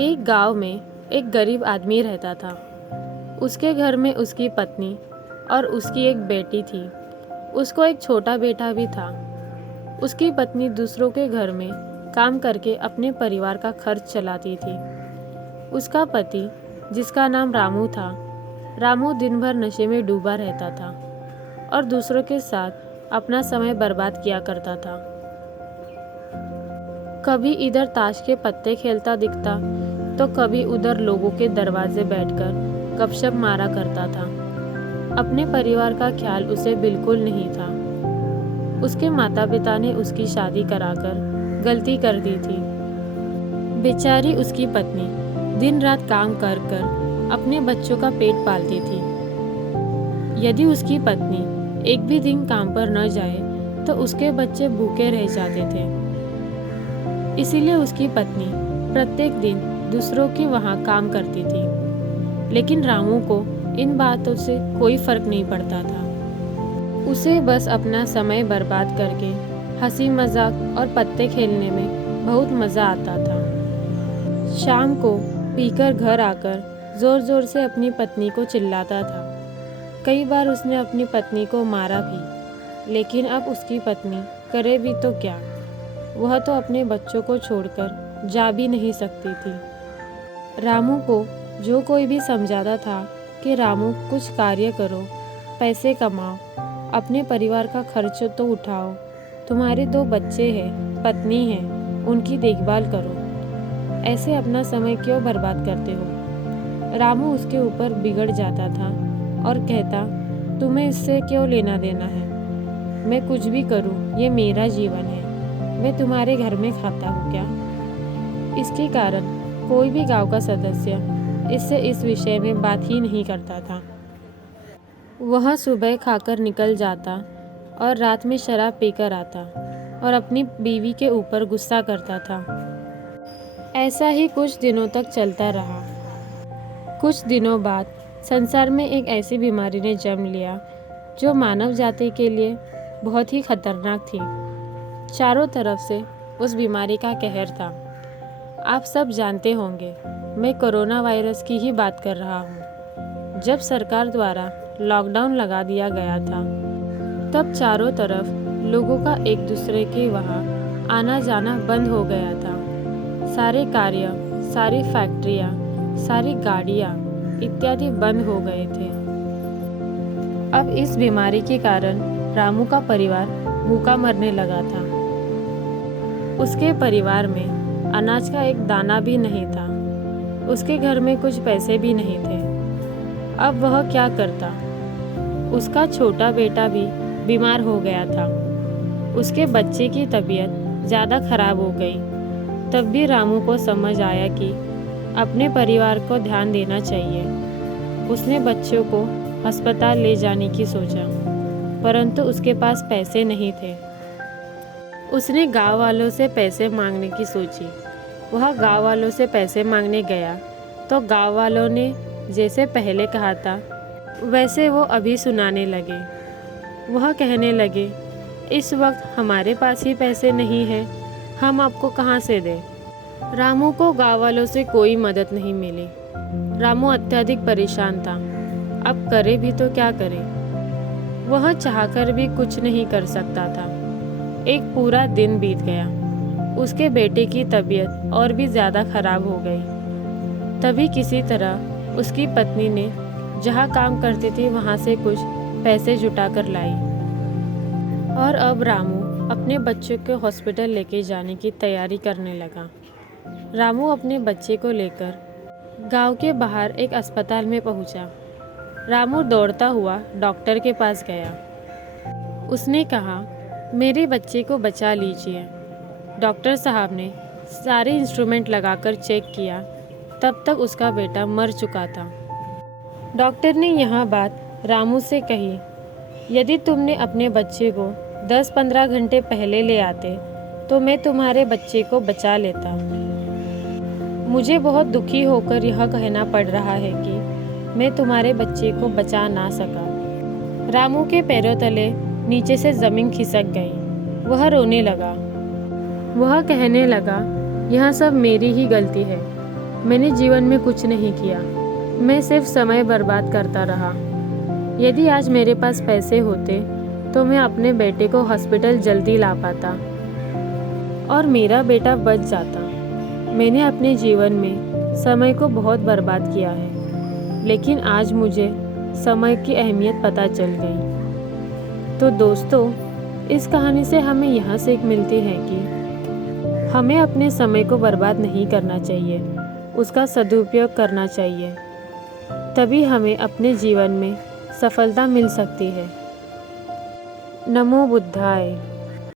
एक गांव में एक गरीब आदमी रहता था। उसके घर में उसकी पत्नी और उसकी एक बेटी थी। उसको एक छोटा बेटा भी था। उसकी पत्नी दूसरों के घर में काम करके अपने परिवार का खर्च चलाती थी। उसका पति, जिसका नाम रामू था, रामू दिन भर नशे में डूबा रहता था और दूसरों के साथ अपना समय बर्बाद किया करता था। कभी इधर ताश के पत्ते खेलता दिखता तो कभी उधर लोगों के दरवाजे बैठकर गपशप मारा करता था। अपने परिवार का ख्याल उसे बिल्कुल नहीं था। उसके माता पिता ने उसकी शादी कराकर गलती कर दी थी। बेचारी उसकी पत्नी दिन रात काम कर कर अपने बच्चों का पेट पालती थी। यदि उसकी पत्नी एक भी दिन काम पर न जाए तो उसके बच्चे भूखे रह जाते थे। इसीलिए उसकी पत्नी प्रत्येक दिन दूसरों के वहाँ काम करती थी। लेकिन रामू को इन बातों से कोई फर्क नहीं पड़ता था। उसे बस अपना समय बर्बाद करके हंसी मजाक और पत्ते खेलने में बहुत मज़ा आता था। शाम को पीकर घर आकर ज़ोर ज़ोर से अपनी पत्नी को चिल्लाता था। कई बार उसने अपनी पत्नी को मारा भी, लेकिन अब उसकी पत्नी करे भी तो क्या। वह तो अपने बच्चों को छोड़कर जा भी नहीं सकती थी। रामू को जो कोई भी समझाता था कि रामू कुछ कार्य करो, पैसे कमाओ, अपने परिवार का खर्च तो उठाओ, तुम्हारे 2 बच्चे हैं, पत्नी है, उनकी देखभाल करो, ऐसे अपना समय क्यों बर्बाद करते हो। रामू उसके ऊपर बिगड़ जाता था और कहता, तुम्हें इससे क्यों लेना देना है, मैं कुछ भी करूं, ये मेरा जीवन है, मैं तुम्हारे घर में खाता हूँ क्या। इसके कारण कोई भी गांव का सदस्य इससे इस विषय में बात ही नहीं करता था। वह सुबह खाकर निकल जाता और रात में शराब पीकर आता और अपनी बीवी के ऊपर गुस्सा करता था। ऐसा ही कुछ दिनों तक चलता रहा। कुछ दिनों बाद संसार में एक ऐसी बीमारी ने जन्म लिया जो मानव जाति के लिए बहुत ही खतरनाक थी। चारों तरफ से उस बीमारी का कहर था। आप सब जानते होंगे, मैं कोरोना वायरस की ही बात कर रहा हूँ। जब सरकार द्वारा लॉकडाउन लगा दिया गया था, तब चारों तरफ लोगों का एक दूसरे के वहाँ आना जाना बंद हो गया था। सारे कार्य, सारी फैक्ट्रियाँ, सारी गाड़ियाँ इत्यादि बंद हो गए थे। अब इस बीमारी के कारण रामू का परिवार भूखा मरने लगा था। उसके परिवार में अनाज का एक दाना भी नहीं था। उसके घर में कुछ पैसे भी नहीं थे। अब वह क्या करता। उसका छोटा बेटा भी बीमार हो गया था। उसके बच्चे की तबीयत ज़्यादा खराब हो गई। तब भी रामू को समझ आया कि अपने परिवार को ध्यान देना चाहिए। उसने बच्चों को अस्पताल ले जाने की सोचा, परंतु उसके पास पैसे नहीं थे। उसने गांव वालों से पैसे मांगने की सोची। वह गांव वालों से पैसे मांगने गया तो गांव वालों ने जैसे पहले कहा था वैसे वो अभी सुनाने लगे। वह कहने लगे, इस वक्त हमारे पास ही पैसे नहीं है, हम आपको कहाँ से दें। रामू को गांव वालों से कोई मदद नहीं मिली। रामू अत्यधिक परेशान था। अब करे भी तो क्या करे। वह चाहकर भी कुछ नहीं कर सकता था। एक पूरा दिन बीत गया। उसके बेटे की तबीयत और भी ज़्यादा खराब हो गई। तभी किसी तरह उसकी पत्नी ने जहाँ काम करती थी वहाँ से कुछ पैसे जुटा कर लाई और अब रामू अपने बच्चे को हॉस्पिटल लेके जाने की तैयारी करने लगा। रामू अपने बच्चे को लेकर गांव के बाहर एक अस्पताल में पहुंचा। रामू दौड़ता हुआ डॉक्टर के पास गया। उसने कहा, मेरे बच्चे को बचा लीजिए। डॉक्टर साहब ने सारे इंस्ट्रूमेंट लगाकर चेक किया, तब तक उसका बेटा मर चुका था। डॉक्टर ने यह बात रामू से कही, यदि तुमने अपने बच्चे को 10-15 घंटे पहले ले आते तो मैं तुम्हारे बच्चे को बचा लेता। मुझे बहुत दुखी होकर यह कहना पड़ रहा है कि मैं तुम्हारे बच्चे को बचा ना सका। रामू के पैरों तले नीचे से ज़मीन खिसक गई। वह रोने लगा। वह कहने लगा, यह सब मेरी ही गलती है। मैंने जीवन में कुछ नहीं किया, मैं सिर्फ समय बर्बाद करता रहा। यदि आज मेरे पास पैसे होते तो मैं अपने बेटे को हॉस्पिटल जल्दी ला पाता और मेरा बेटा बच जाता। मैंने अपने जीवन में समय को बहुत बर्बाद किया है, लेकिन आज मुझे समय की अहमियत पता चल गई। तो दोस्तों, इस कहानी से हमें यह सीख मिलती है कि हमें अपने समय को बर्बाद नहीं करना चाहिए, उसका सदुपयोग करना चाहिए। तभी हमें अपने जीवन में सफलता मिल सकती है। नमो बुद्धाय।